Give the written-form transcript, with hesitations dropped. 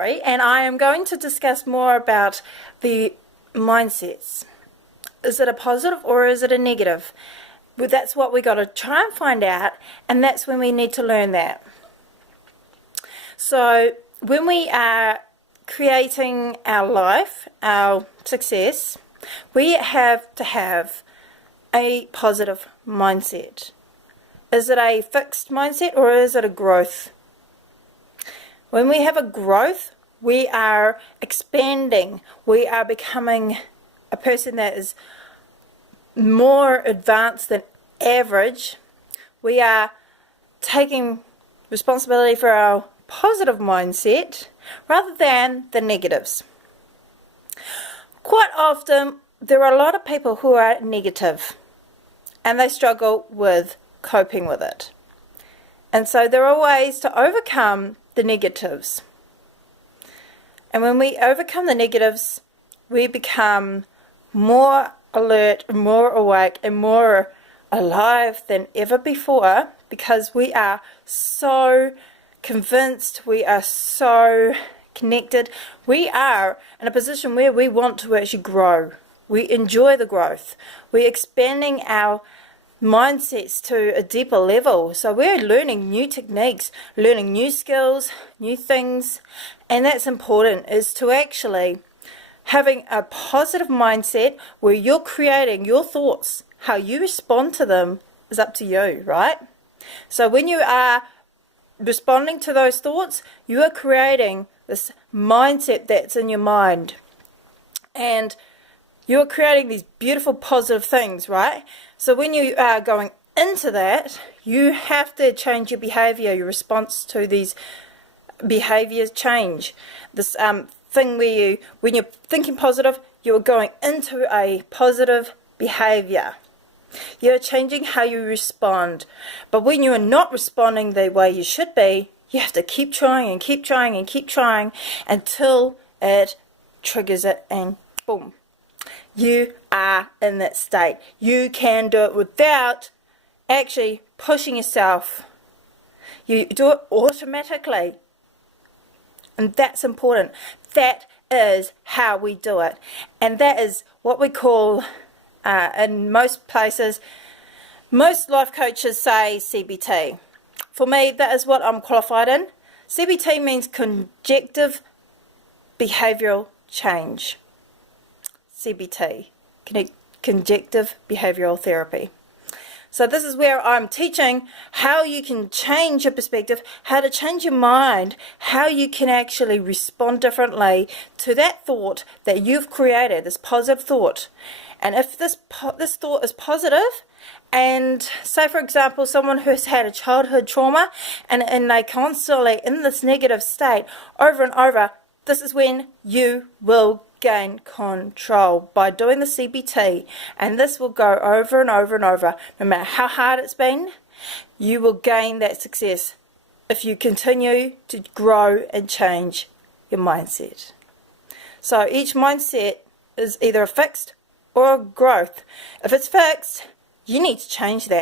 Laurie, and I am going to discuss more about the mindsets. Is it a positive or is it a negative? Well, that's what we got to try and find out, and that's when we need to learn that. So when we are creating our life, our success, we have to have a positive mindset. Is it a fixed mindset or is it a growth? When we have a growth, we are expanding. We are becoming a person that is more advanced than average. We are taking responsibility for our positive mindset rather than the negatives. Quite often, there are a lot of people who are negative and they struggle with coping with it. And so there are ways to overcome the negatives. And when we overcome the negatives, we become more alert, more awake, and more alive than ever before, because we are so convinced, we are so connected. We are in a position where we want to actually grow. We enjoy the growth. We're expanding our mindsets to a deeper level. So we're learning new techniques, learning new skills, new things, and that's important, is to actually having a positive mindset where you're creating your thoughts. How you respond to them is up to you, right? So when you are responding to those thoughts, you are creating this mindset that's in your mind, and you're creating these beautiful positive things, right? So when you are going into that, you have to change your behavior. Your response to these behaviors change. This thing where when you're thinking positive, you're going into a positive behavior. You're changing how you respond. But when you are not responding the way you should be, you have to keep trying and keep trying and keep trying until it triggers it, and boom, you are in that state. You can do it without actually pushing yourself. You do it automatically. And that's important. That is how we do it. And that is what we call, in most places, most life coaches say CBT. For me, that is what I'm qualified in. CBT means Conjunctive Behavioural Change. CBT, Conjunctive Behavioural Therapy. So this is where I'm teaching how you can change your perspective, how to change your mind, how you can actually respond differently to that thought that you've created, this positive thought. And if this thought is positive, and say for example someone who's had a childhood trauma and they constantly in this negative state over and over, this is when you will gain control by doing the CBT, and this will go over and over and over. No matter how hard it's been, you will gain that success if you continue to grow and change your mindset. So each mindset is either a fixed or a growth. If it's fixed, you need to change that.